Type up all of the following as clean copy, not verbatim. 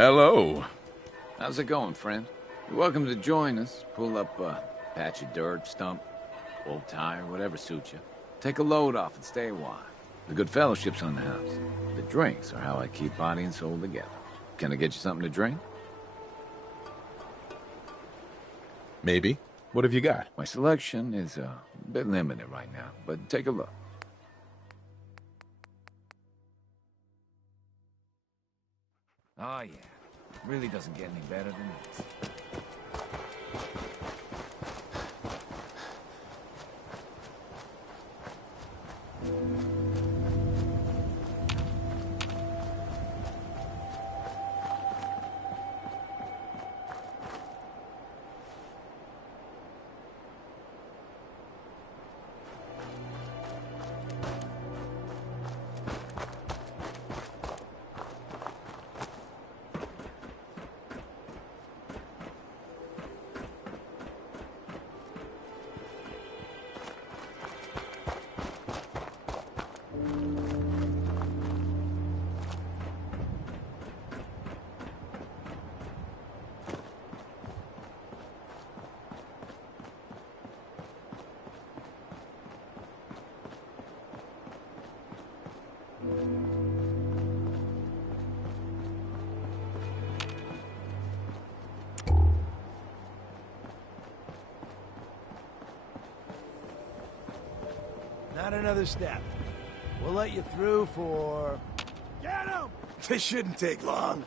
Hello. How's it going, friend? You're welcome to join us. Pull up a patch of dirt, stump, old tire, whatever suits you. Take a load off and stay a while. The good fellowship's on the house. The drinks are how I keep body and soul together. Can I get you something to drink? Maybe. What have you got? My selection is a bit limited right now, but take a look. Oh yeah, really doesn't get any better than this. Not another step. We'll let you through for... Get him! This shouldn't take long.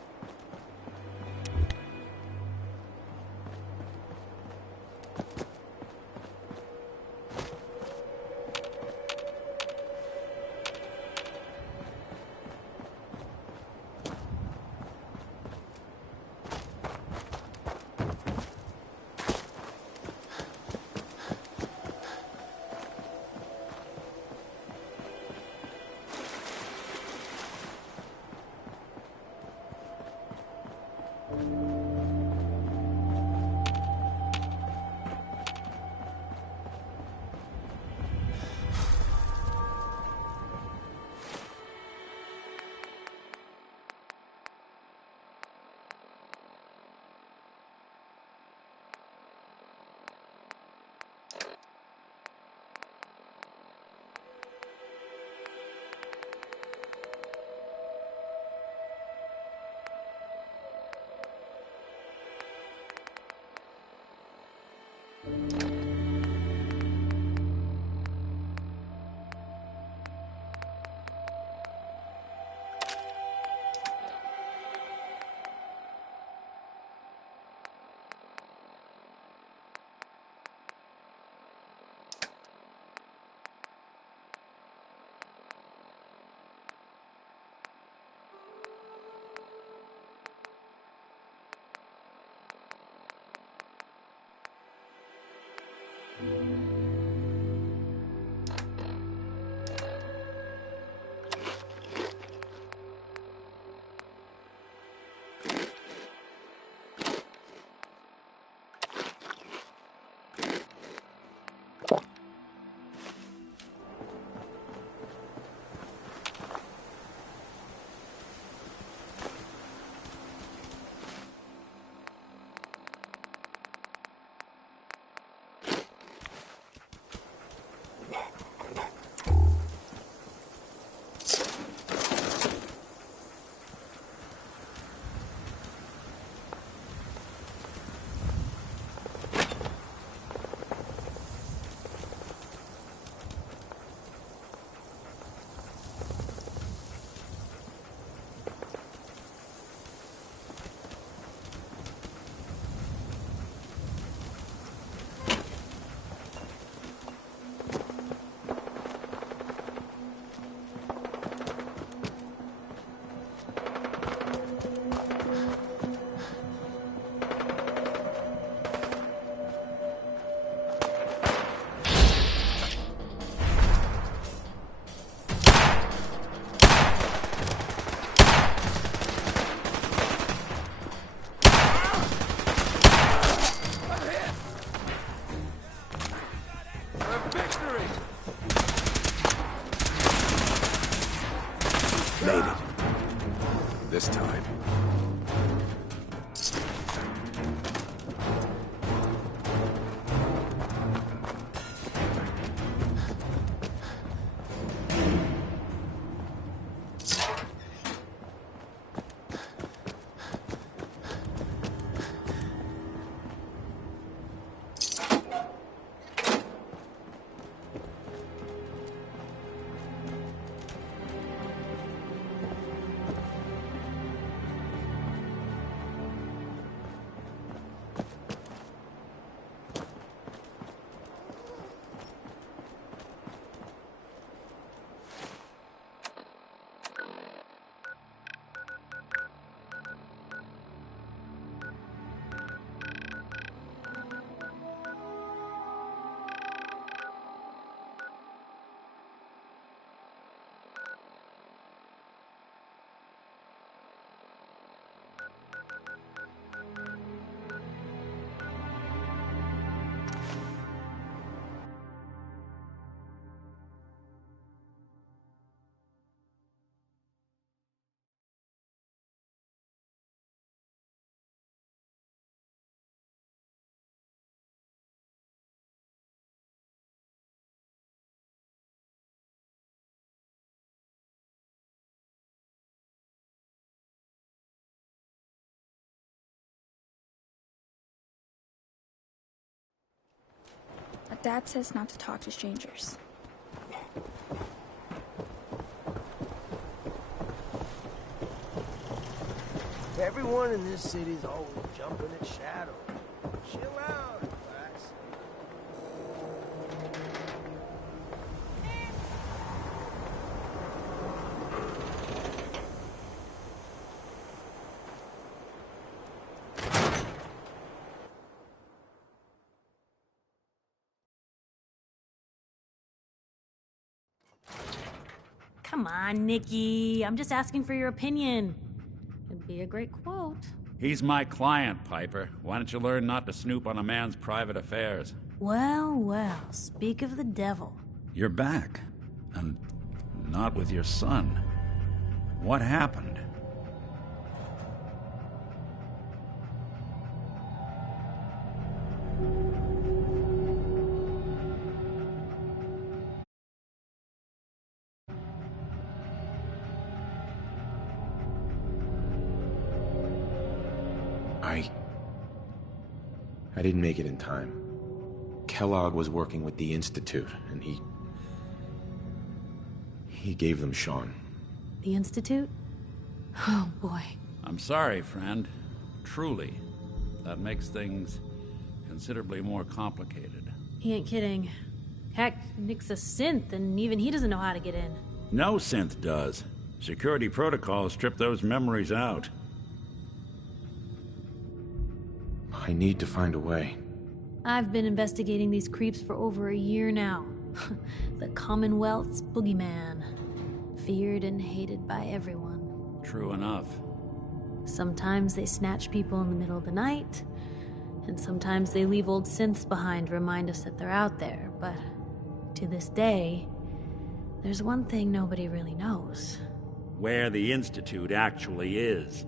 Dad says not to talk to strangers. Everyone in this city's always jumping at shadow. Chill out, relax. Come on, Nikki. I'm just asking for your opinion. It'd be a great quote. He's my client, Piper. Why don't you learn not to snoop on a man's private affairs? Well, well, speak of the devil. You're back. And not with your son. What happened? I didn't make it in time. Kellogg was working with the Institute, and he gave them Sean. The Institute? Oh, boy. I'm sorry, friend. Truly. That makes things considerably more complicated. He ain't kidding. Heck, Nick's a synth, and even he doesn't know how to get in. No synth does. Security protocols strip those memories out. I need to find a way. I've been investigating these creeps for over a year now. The Commonwealth's boogeyman. Feared and hated by everyone. True enough. Sometimes they snatch people in the middle of the night, and sometimes they leave old synths behind to remind us that they're out there, but to this day, there's one thing nobody really knows. Where the Institute actually is.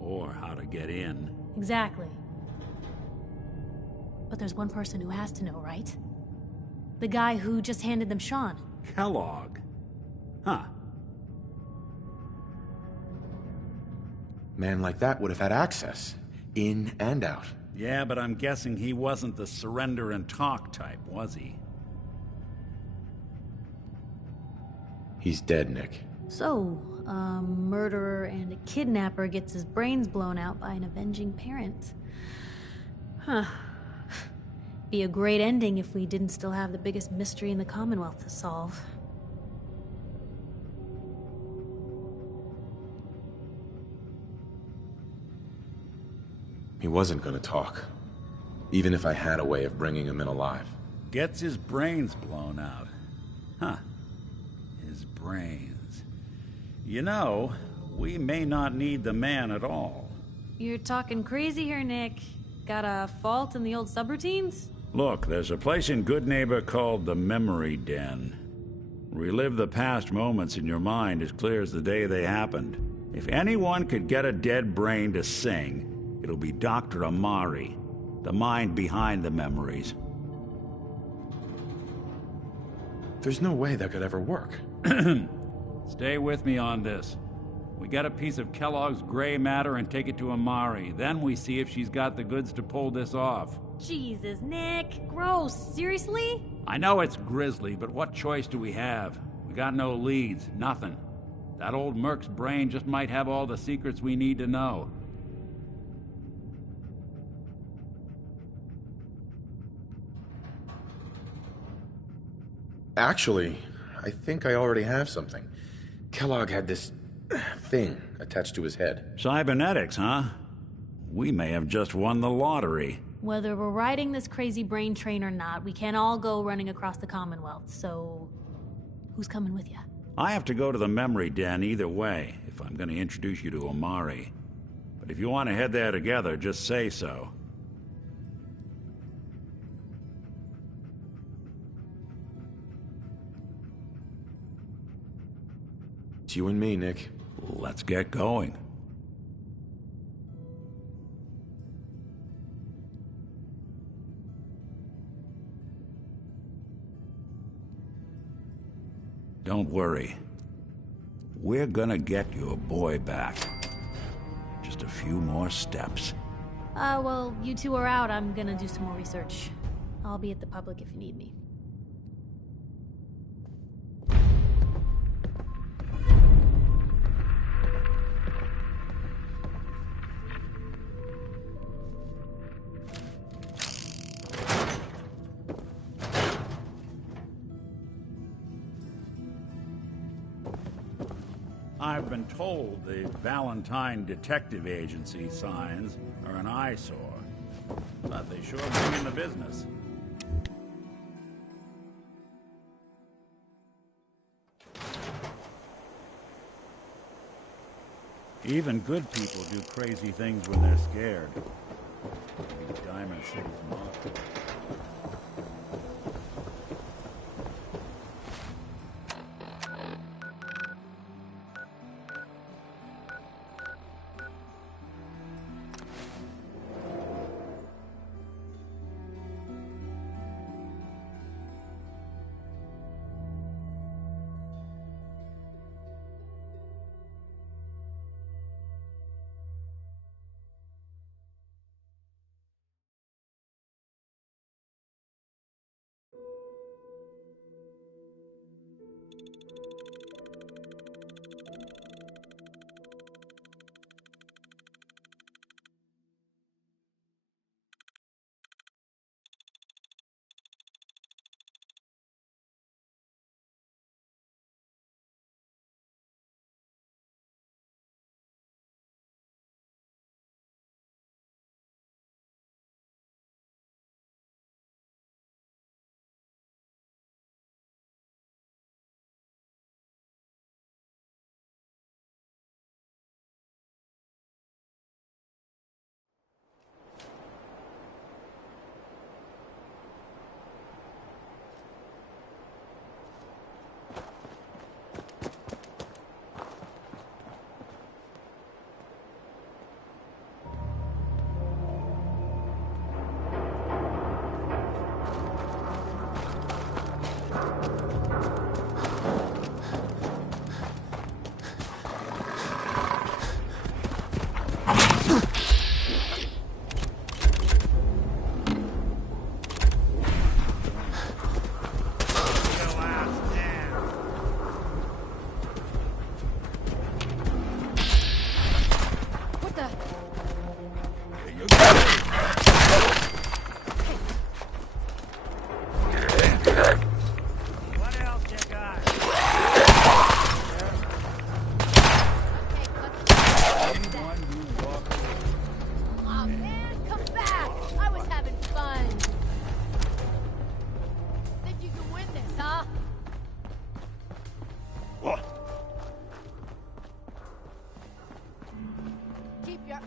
Or how to get in. Exactly. But there's one person who has to know, right? The guy who just handed them Sean. Kellogg? Huh. Man like that would have had access. In and out. Yeah, but I'm guessing he wasn't the surrender and talk type, was he? He's dead, Nick. So, a murderer and a kidnapper gets his brains blown out by an avenging parent. Huh. Be a great ending if we didn't still have the biggest mystery in the Commonwealth to solve. He wasn't gonna talk. Even if I had a way of bringing him in alive. Gets his brains blown out. Huh. His brains. You know, we may not need the man at all. You're talking crazy here, Nick. Got a fault in the old subroutines? Look, there's a place in Good Neighbor called the Memory Den. Relive the past moments in your mind as clear as the day they happened. If anyone could get a dead brain to sing, it'll be Dr. Amari, the mind behind the memories. There's no way that could ever work. Stay with me on this. We get a piece of Kellogg's gray matter and take it to Amari. Then we see if she's got the goods to pull this off. Jesus, Nick. Gross. Seriously? I know it's grisly, but what choice do we have? We got no leads, nothing. That old Merc's brain just might have all the secrets we need to know. Actually, I think I already have something. Kellogg had this thing attached to his head. Cybernetics, huh? We may have just won the lottery. Whether we're riding this crazy brain train or not, we can't all go running across the Commonwealth, so... who's coming with you? I have to go to the Memory Den either way, if I'm going to introduce you to Amari. But if you want to head there together, just say so. It's you and me, Nick. Let's get going. Don't worry. We're gonna get your boy back. Just a few more steps. Well, you two are out. I'm gonna do some more research. I'll be at the public if you need me. I've been told the Valentine Detective Agency signs are an eyesore, but they sure bring in the business. Even good people do crazy things when they're scared. Maybe Diamond City's motto.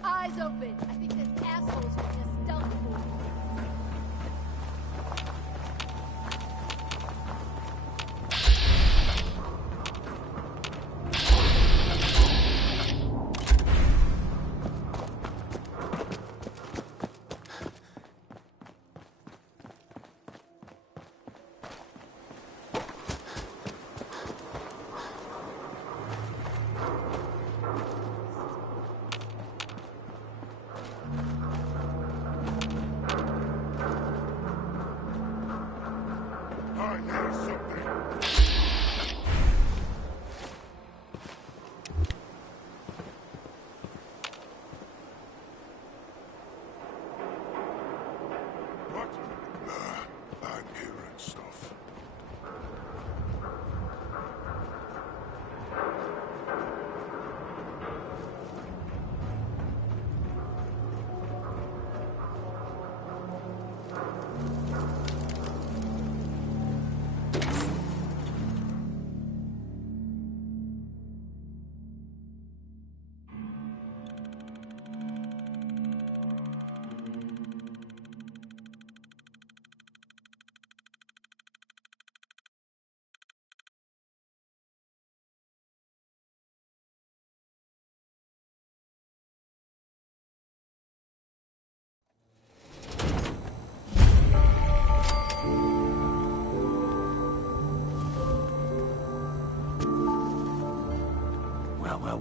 Eyes open. I think this asshole's using a stealth move.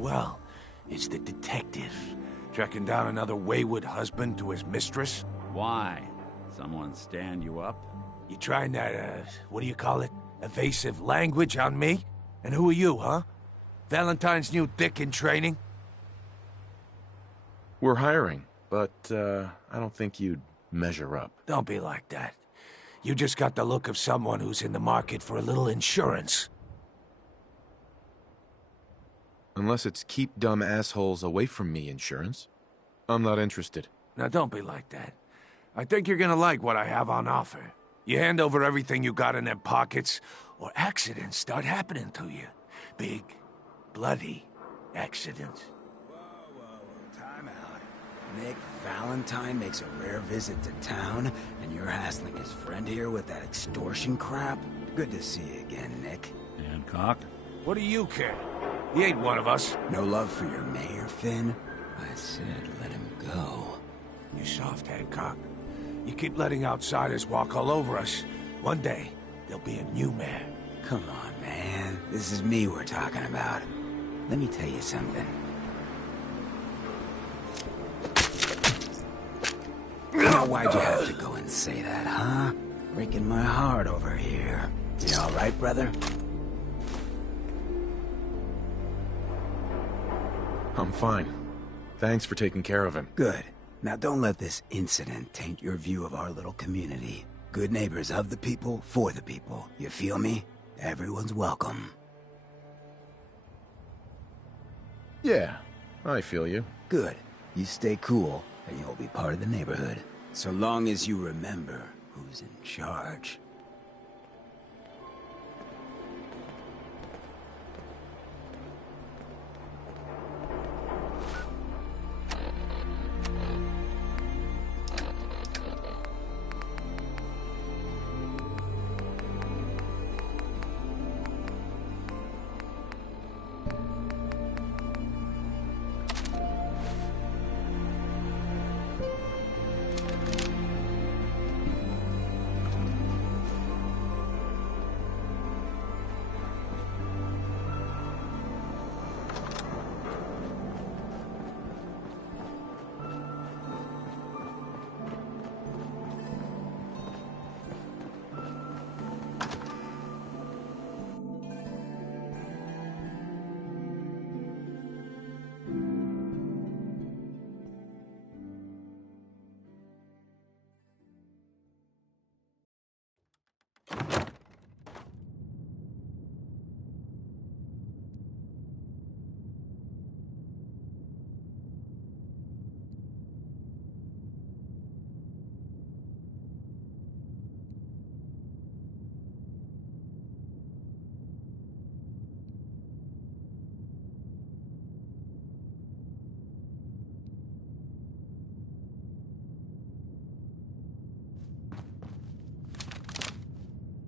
Well, it's the detective. Tracking down another wayward husband to his mistress? Why? Someone stand you up? You trying that, what do you call it? Evasive language on me? And who are you, huh? Valentine's new dick in training? We're hiring, but I don't think you'd measure up. Don't be like that. You just got the look of someone who's in the market for a little insurance. Unless it's keep dumb assholes away from me insurance. I'm not interested. Now don't be like that. I think you're gonna like what I have on offer. You hand over everything you got in them pockets, or accidents start happening to you. Big, bloody accidents. Whoa, time out. Nick Valentine makes a rare visit to town, and you're hassling his friend here with that extortion crap? Good to see you again, Nick. Hancock? What do you care? He ain't one of us. No love for your mayor, Finn? I said let him go. You soft, Hancock. You keep letting outsiders walk all over us. One day, there'll be a new mayor. Come on, man. This is me we're talking about. Let me tell you something. Now, why'd you have to go and say that, huh? Breaking my heart over here. You all right, brother? I'm fine. Thanks for taking care of him. Good. Now don't let this incident taint your view of our little community. Good neighbors of the people, for the people. You feel me? Everyone's welcome. Yeah, I feel you. Good. You stay cool, and you'll be part of the neighborhood. So long as you remember who's in charge.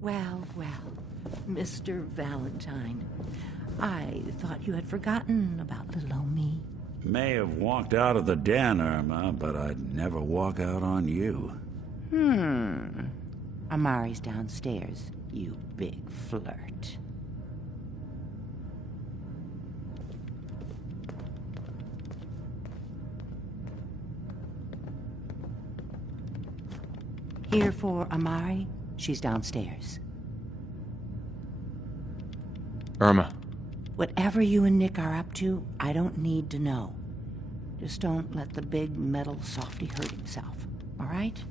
Well, Mr. Valentine. I thought you had forgotten about little old me. May have walked out of the den, Irma, but I'd never walk out on you. Amari's downstairs, you big flirt. Here for Amari. She's downstairs. Irma. Whatever you and Nick are up to, I don't need to know. Just don't let the big metal softy hurt himself, all right?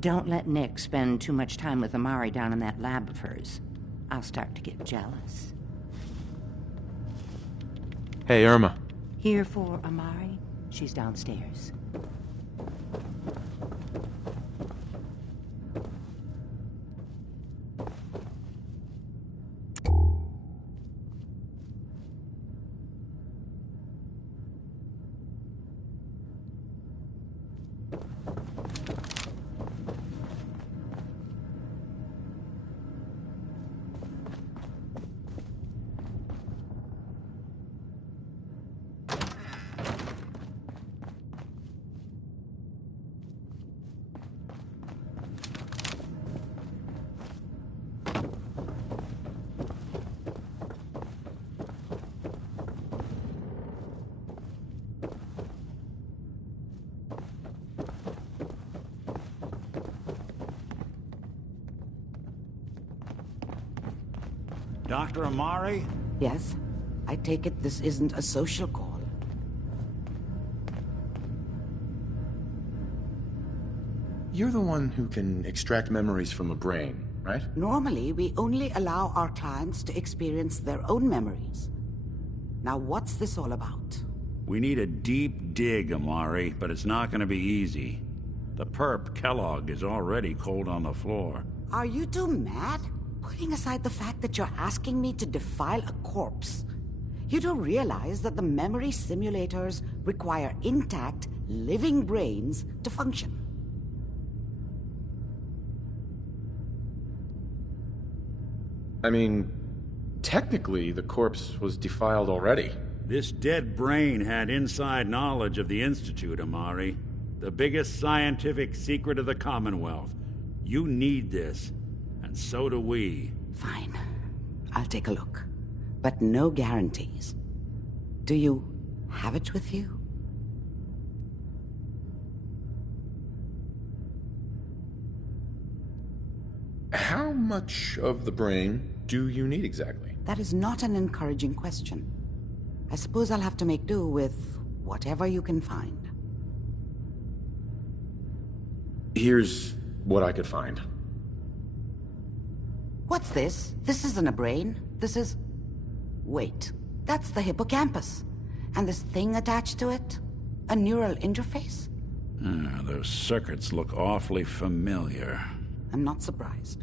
Don't let Nick spend too much time with Amari down in that lab of hers. I'll start to get jealous. Hey, Irma. Here for Amari. She's downstairs. Dr. Amari? Yes? I take it this isn't a social call. You're the one who can extract memories from a brain, right? Normally, we only allow our clients to experience their own memories. Now, what's this all about? We need a deep dig, Amari, but it's not gonna be easy. The perp, Kellogg, is already cold on the floor. Are you two mad? Putting aside the fact that you're asking me to defile a corpse, you do realize that the memory simulators require intact, living brains to function. I mean, technically, the corpse was defiled already. This dead brain had inside knowledge of the Institute, Amari. The biggest scientific secret of the Commonwealth. You need this, and so do we. Fine. I'll take a look. But no guarantees. Do you have it with you? How much of the brain do you need exactly? That is not an encouraging question. I suppose I'll have to make do with whatever you can find. Here's what I could find. What's this? This isn't a brain. This is... Wait. That's the hippocampus. And this thing attached to it? A neural interface? Those circuits look awfully familiar. I'm not surprised.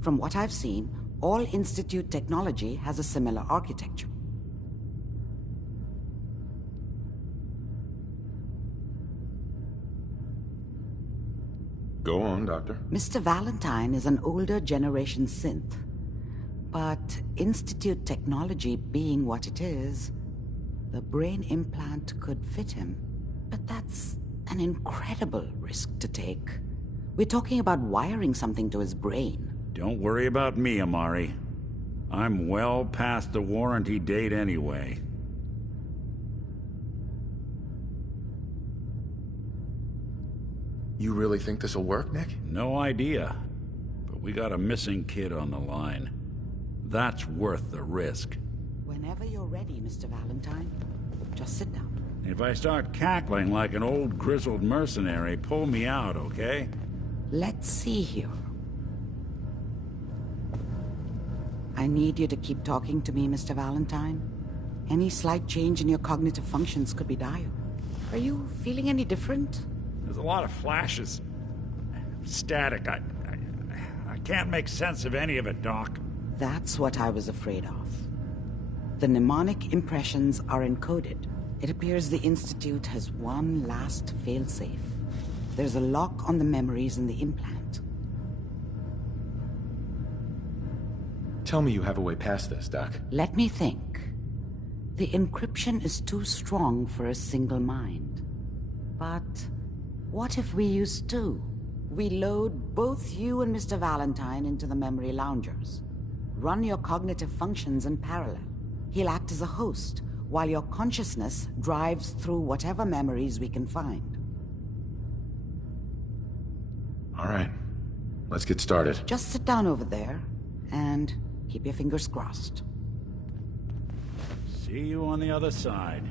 From what I've seen, all Institute technology has a similar architecture. Go on, Doctor. Mr. Valentine is an older generation synth. But Institute technology being what it is, the brain implant could fit him. But that's an incredible risk to take. We're talking about wiring something to his brain. Don't worry about me, Amari. I'm well past the warranty date anyway. You really think this'll work, Nick? No idea. But we got a missing kid on the line. That's worth the risk. Whenever you're ready, Mr. Valentine, just sit down. If I start cackling like an old grizzled mercenary, pull me out, okay? Let's see here. I need you to keep talking to me, Mr. Valentine. Any slight change in your cognitive functions could be dire. Are you feeling any different? There's a lot of flashes. Static. I can't make sense of any of it, Doc. That's what I was afraid of. The mnemonic impressions are encoded. It appears the Institute has one last failsafe. There's a lock on the memories in the implant. Tell me you have a way past this, Doc. Let me think. The encryption is too strong for a single mind. But what if we use two? We load both you and Mr. Valentine into the memory loungers. Run your cognitive functions in parallel. He'll act as a host, while your consciousness drives through whatever memories we can find. All right. Let's get started. Just sit down over there, and keep your fingers crossed. See you on the other side.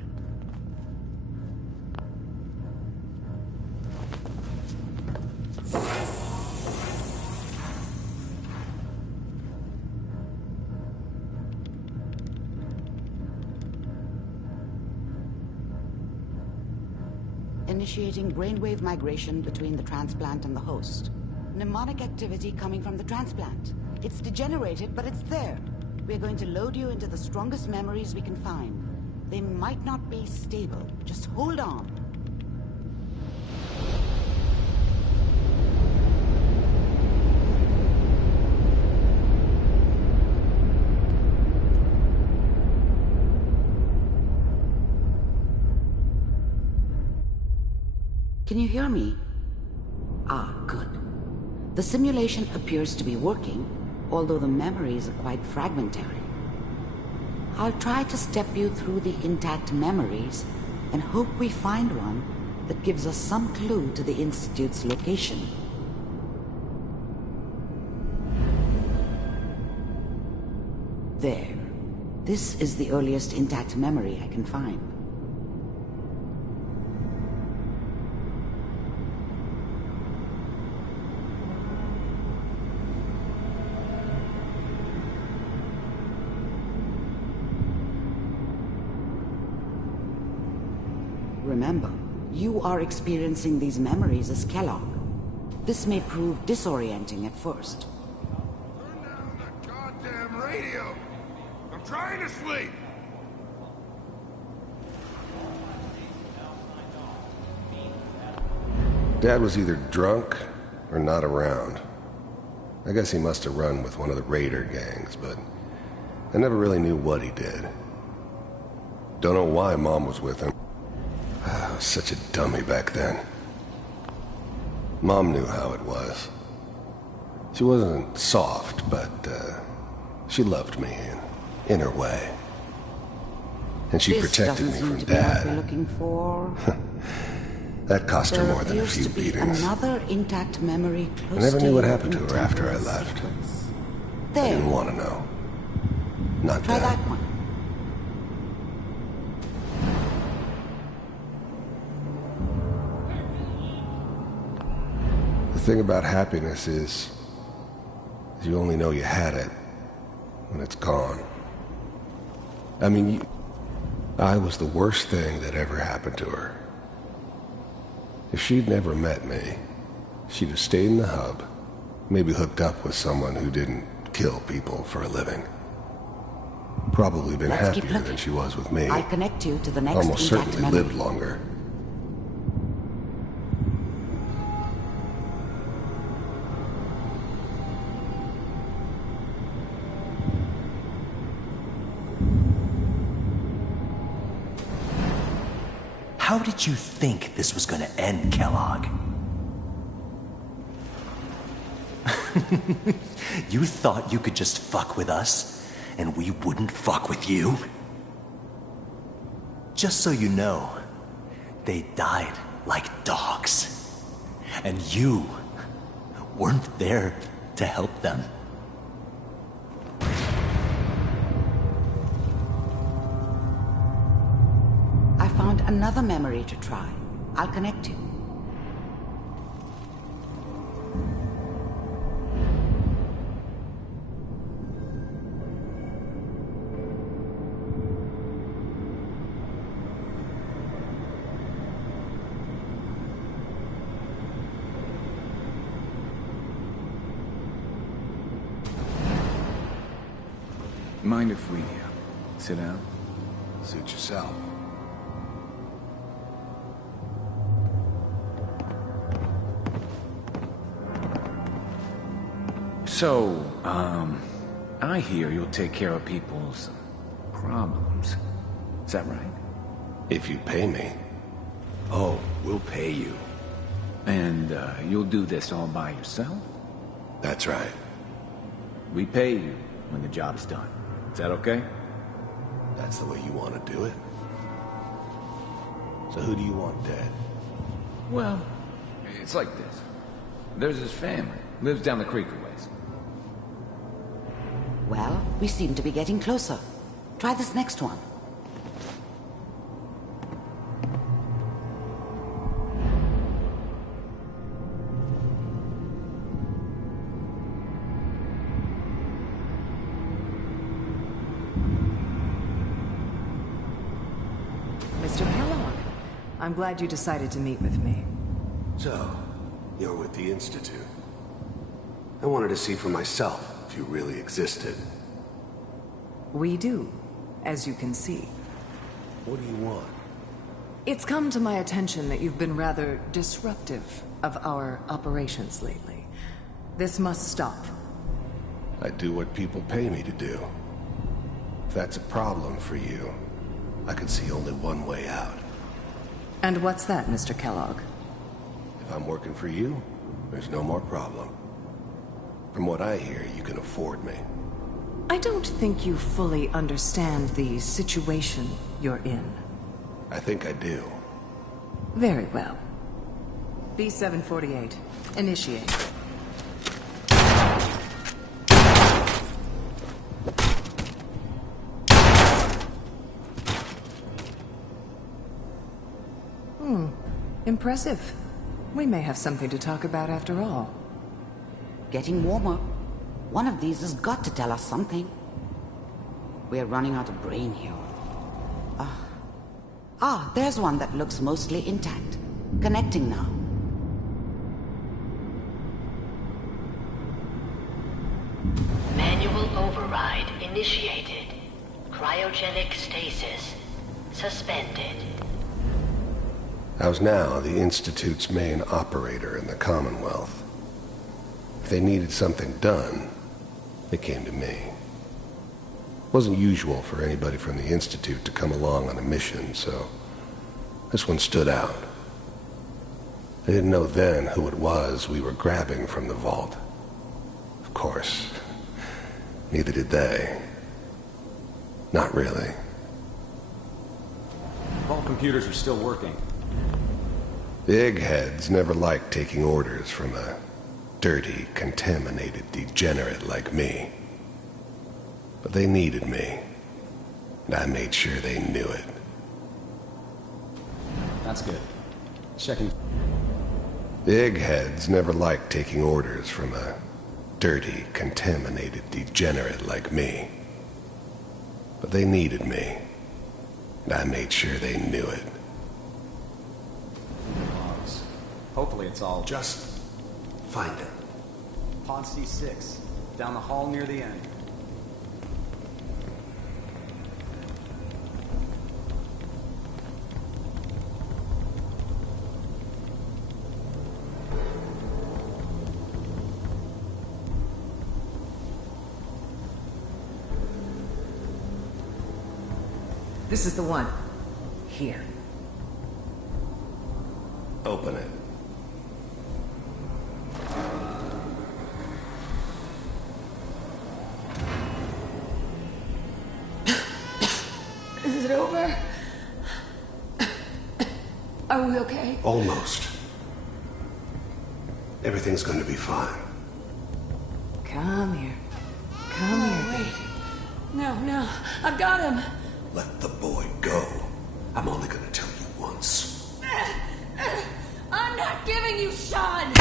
Initiating brainwave migration between the transplant and the host. Mnemonic activity coming from the transplant. It's degenerated, but it's there. We're going to load you into the strongest memories we can find. They might not be stable. Just hold on. Can you hear me? Ah, good. The simulation appears to be working, although the memories are quite fragmentary. I'll try to step you through the intact memories and hope we find one that gives us some clue to the Institute's location. There. This is the earliest intact memory I can find. Remember, you are experiencing these memories as Kellogg. This may prove disorienting at first. Turn down that goddamn radio! I'm trying to sleep! Dad was either drunk or not around. I guess he must have run with one of the raider gangs, but I never really knew what he did. Don't know why Mom was with him. I was such a dummy back then. Mom knew how it was. She wasn't soft, but she loved me in her way. And she protected me from Dad. What we're looking for. That cost her more than a few beatings. Another intact memory close I never to knew what you happened to her after I left. I didn't want to know. Not Try that. that one. The thing about happiness is you only know you had it when it's gone. I mean, I was the worst thing that ever happened to her. If she'd never met me, she'd have stayed in the hub, maybe hooked up with someone who didn't kill people for a living. Probably been happier than she was with me. I'll connect you to the next Almost intact certainly memory. lived longer. How did you think this was gonna end, Kellogg? You thought you could just fuck with us, and we wouldn't fuck with you? Just so you know, they died like dogs. And you weren't there to help them. I found another memory to try. I'll connect you. Mind if we sit down? Suit yourself. So, I hear you'll take care of people's problems. Is that right? If you pay me. Oh, we'll pay you. And, you'll do this all by yourself? That's right. We pay you when the job's done. Is that okay? That's the way you want to do it? So who do you want dead? Well, it's like this. There's his family. Lives down the creek a ways. Well, we seem to be getting closer. Try this next one. Mr. Kellogg, I'm glad you decided to meet with me. So, you're with the Institute. I wanted to see for myself if you really existed. We do, as you can see. What do you want? It's come to my attention that you've been rather disruptive of our operations lately. This must stop. I do what people pay me to do. If that's a problem for you, I can see only one way out. And what's that, Mr. Kellogg? If I'm working for you, there's no more problem. From what I hear, you can afford me. I don't think you fully understand the situation you're in. I think I do. Very well. B-748, initiate. Impressive. We may have something to talk about after all. Getting warmer. One of these has got to tell us something. We're running out of brain here. There's one that looks mostly intact. Connecting now. Manual override initiated. Cryogenic stasis suspended. I was now the Institute's main operator in the Commonwealth. If they needed something done, they came to me. It wasn't usual for anybody from the Institute to come along on a mission, so this one stood out. I didn't know then who it was we were grabbing from the vault. Of course, neither did they. Not really. All computers are still working. The eggheads never liked taking orders from a dirty, contaminated degenerate like me. But they needed me, and I made sure they knew it. That's good. Checking. The eggheads never liked taking orders from a dirty, contaminated degenerate like me. But they needed me, and I made sure they knew it. Logs. Hopefully it's all... Just find it. Pod C6, down the hall near the end. This is the one. Here. Open it. Is it over? Are we okay? Almost. Everything's going to be fine. Come here. Come here, baby. No, I've got him. Let the boy go. I'm only going to tell you once. I'm not giving you Sean!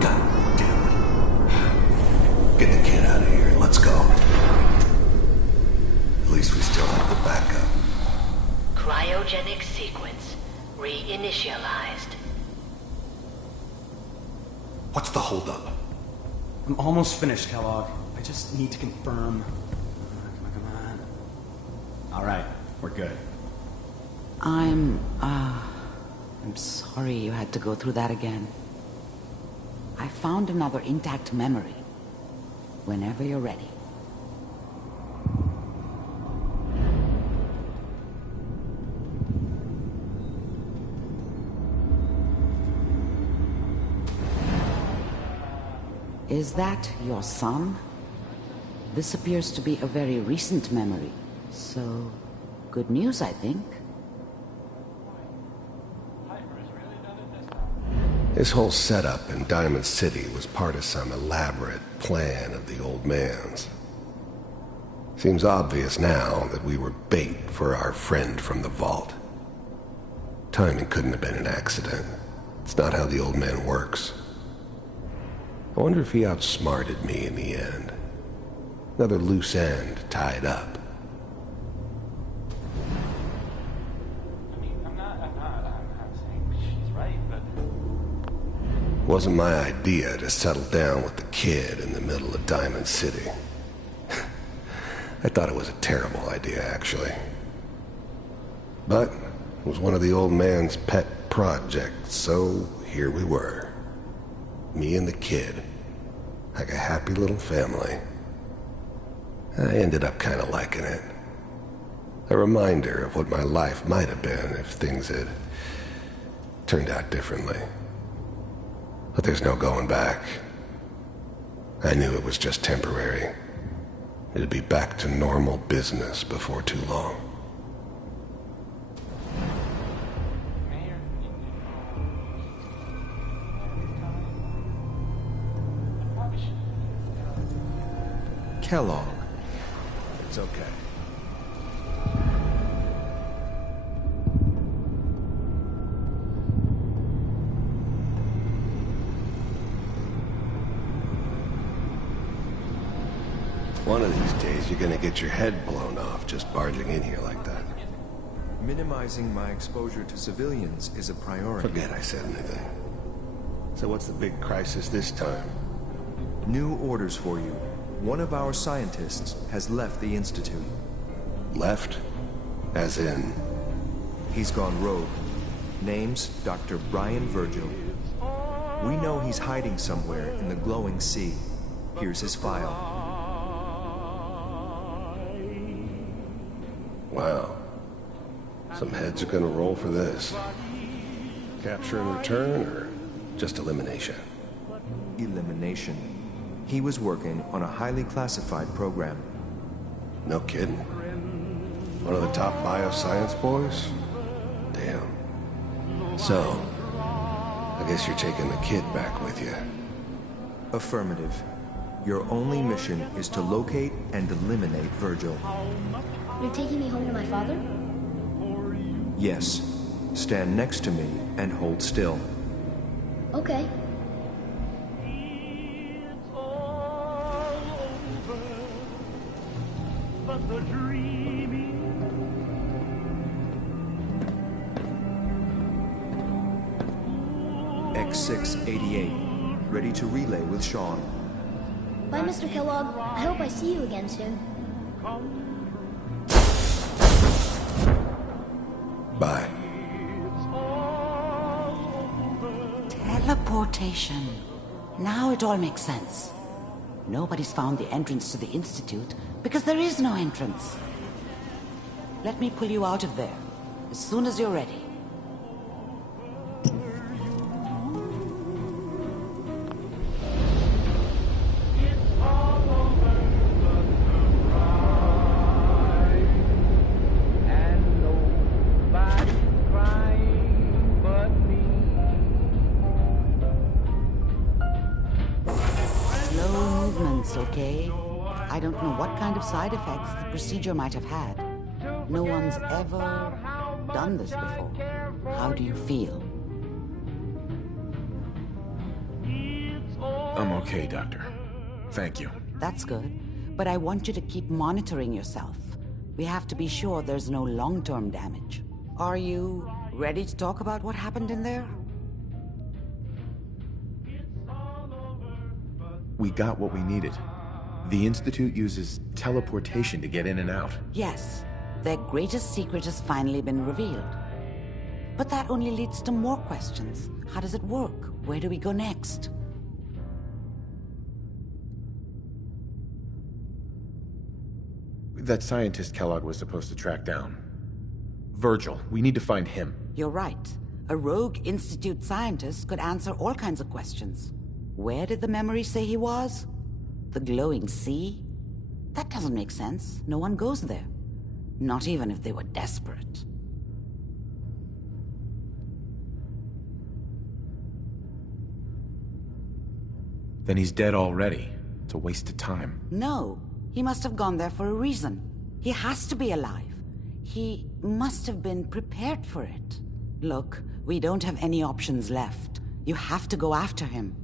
God damn it. Get the kid out of here. Let's go. At least we still have the backup. Cryogenic sequence reinitialized. What's the holdup? I'm almost finished, Kellogg. I just need to confirm. Come on. All right, we're good. I'm sorry you had to go through that again. I found another intact memory. Whenever you're ready. Is that your son? This appears to be a very recent memory, so good news, I think. His whole setup in Diamond City was part of some elaborate plan of the old man's. Seems obvious now that we were bait for our friend from the vault. Timing couldn't have been an accident. It's not how the old man works. I wonder if he outsmarted me in the end. Another loose end tied up. I'm not saying she's right, but... It wasn't my idea to settle down with the kid in the middle of Diamond City. I thought it was a terrible idea, actually. But it was one of the old man's pet projects, so here we were. Me and the kid. Like a happy little family. I ended up kind of liking it. A reminder of what my life might have been if things had turned out differently. But there's no going back. I knew it was just temporary. It'd be back to normal business before too long. Kellogg. It's okay. One of these days, you're gonna get your head blown off just barging in here like that. Minimizing my exposure to civilians is a priority. Forget I said anything. So what's the big crisis this time? New orders for you. One of our scientists has left the Institute. Left? As in? He's gone rogue. Name's Dr. Brian Virgil. We know he's hiding somewhere in the glowing sea. Here's his file. Wow. Some heads are gonna roll for this. Capture and return, or just elimination? Elimination. He was working on a highly classified program. No kidding. One of the top bioscience boys? Damn. So, I guess you're taking the kid back with you. Affirmative. Your only mission is to locate and eliminate Virgil. You're taking me home to my father? Yes. Stand next to me and hold still. Okay. X688. Ready to relay with Sean. Bye, Mr. Kellogg. I hope I see you again soon. Bye. Teleportation. Now it all makes sense. Nobody's found the entrance to the Institute because there is no entrance. Let me pull you out of there as soon as you're ready. Okay? I don't know what kind of side effects the procedure might have had. No one's ever done this before. How do you feel? I'm okay, Doctor. Thank you. That's good. But I want you to keep monitoring yourself. We have to be sure there's no long-term damage. Are you ready to talk about what happened in there? We got what we needed. The Institute uses teleportation to get in and out. Yes. Their greatest secret has finally been revealed. But that only leads to more questions. How does it work? Where do we go next? That scientist Kellogg was supposed to track down. Virgil. We need to find him. You're right. A rogue Institute scientist could answer all kinds of questions. Where did the memory say he was? The glowing sea? That doesn't make sense. No one goes there. Not even if they were desperate. Then he's dead already. It's a waste of time. No. He must have gone there for a reason. He has to be alive. He must have been prepared for it. Look, we don't have any options left. You have to go after him.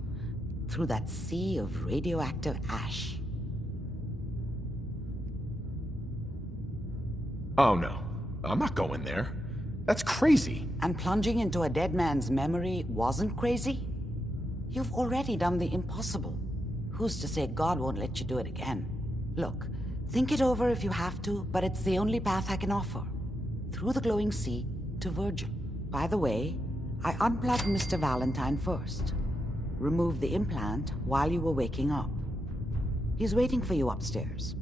Through that sea of radioactive ash. Oh no. I'm not going there. That's crazy. And plunging into a dead man's memory wasn't crazy? You've already done the impossible. Who's to say God won't let you do it again? Look, think it over if you have to, but it's the only path I can offer. Through the glowing sea to Virgil. By the way, I unplugged Mr. Valentine first. Removed the implant while you were waking up. He's waiting for you upstairs.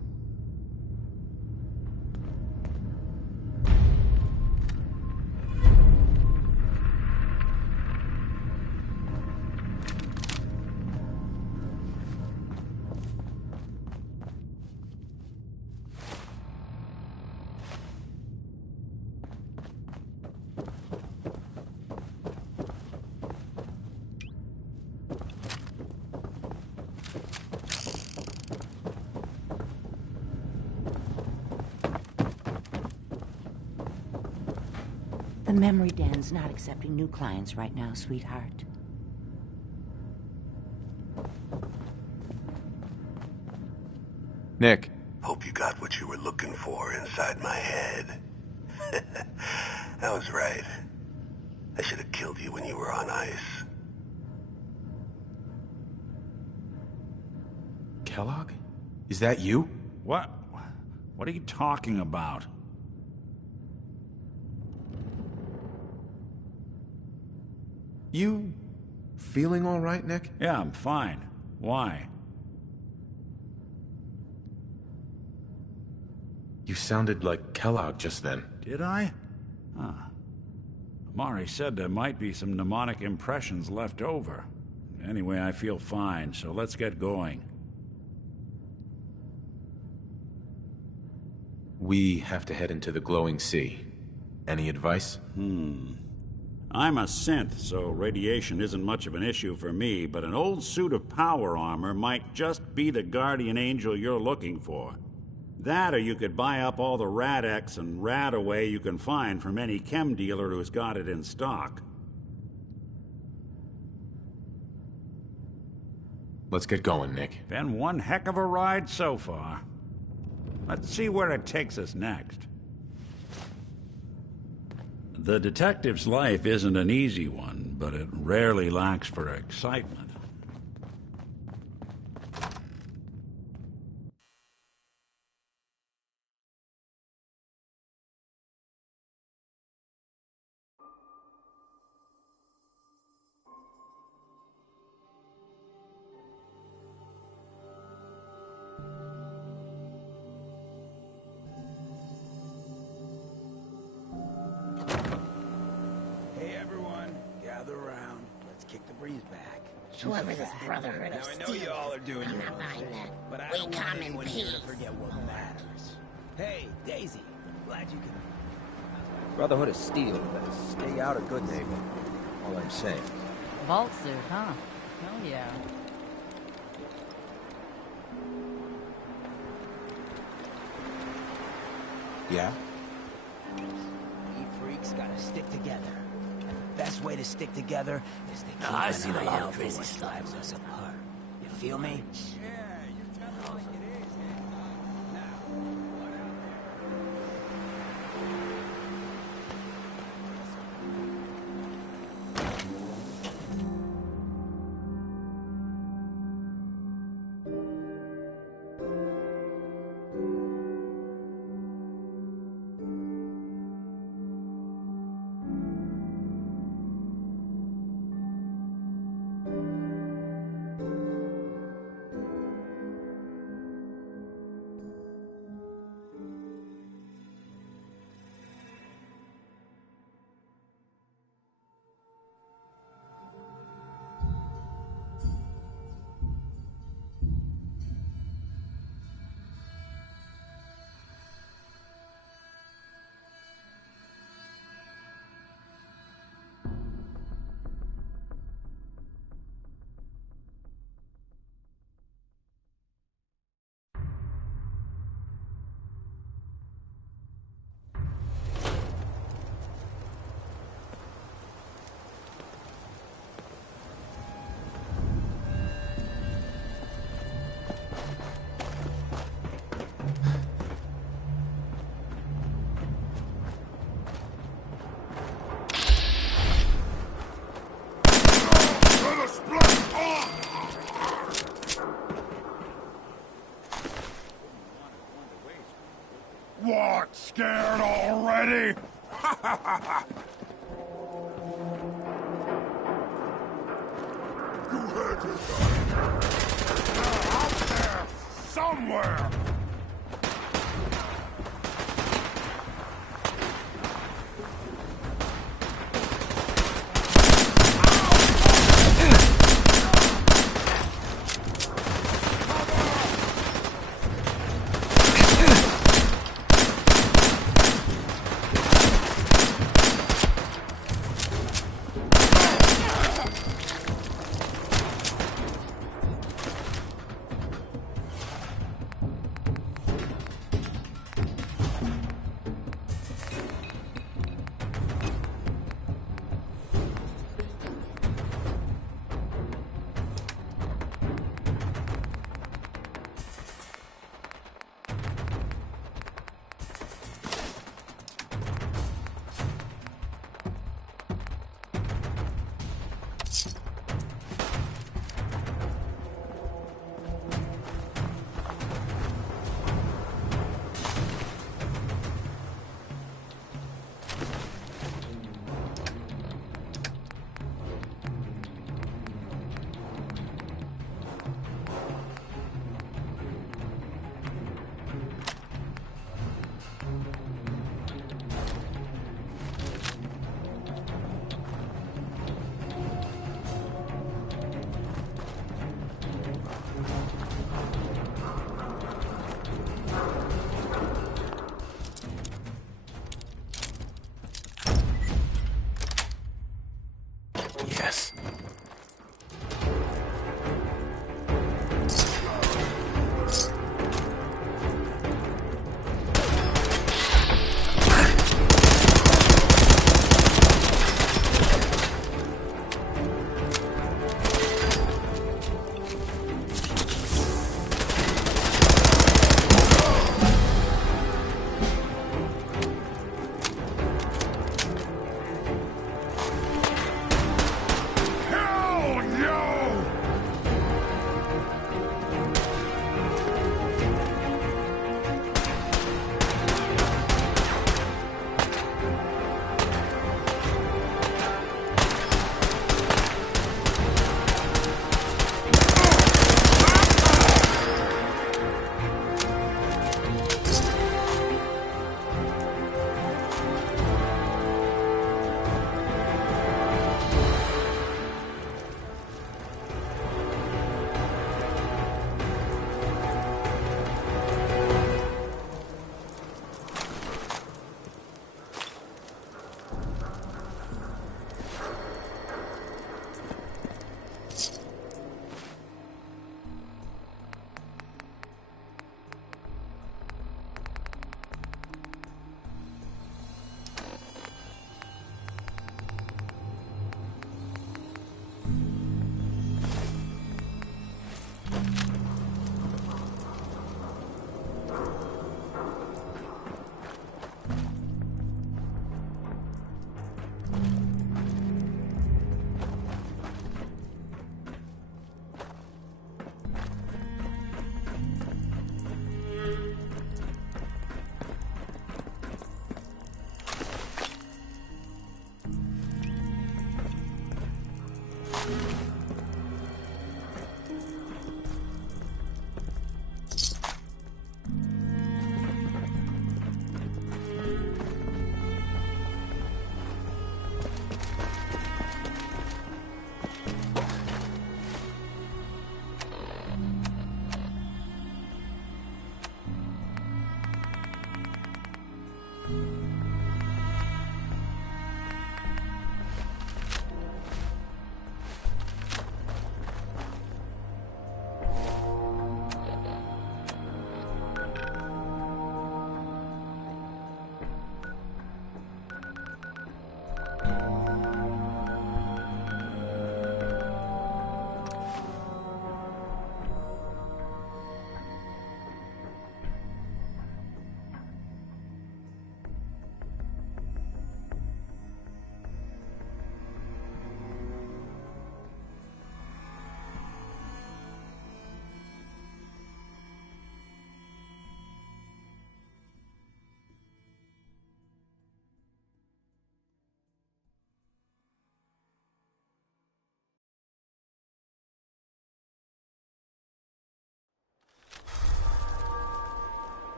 The memory den's not accepting new clients right now, sweetheart. Nick. Hope you got what you were looking for inside my head. I was right. I should have killed you when you were on ice. Kellogg? Is that you? What? What are you talking about? You feeling all right, Nick? Yeah, I'm fine. Why? You sounded like Kellogg just then. Did I? Huh. Mari said there might be some mnemonic impressions left over. Anyway, I feel fine, so let's get going. We have to head into the glowing sea. Any advice? I'm a synth, so radiation isn't much of an issue for me, but an old suit of power armor might just be the guardian angel you're looking for. That, or you could buy up all the Rad-X and Rad-Away you can find from any chem dealer who's got it in stock. Let's get going, Nick. Been one heck of a ride so far. Let's see where it takes us next. The detective's life isn't an easy one, but it rarely lacks for excitement. Whoever this brotherhood of Now, I know you all are doing your own mind thing, that. but I We don't come want in anyone here to peace. forget what matters. Hey, Daisy, glad you can... Brotherhood of Steel, better stay out of good neighbor. All I'm saying. Vault suit, huh? Hell yeah. Yeah? We freaks gotta stick together. And the best way to stick together is to keep I've an seen a eye lot of out for crazy what stuff. drives us apart. You feel me? What? Scared already? You heard yourself. They're out there somewhere. Yes. Kill!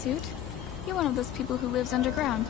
suit. You're one of those people who lives underground.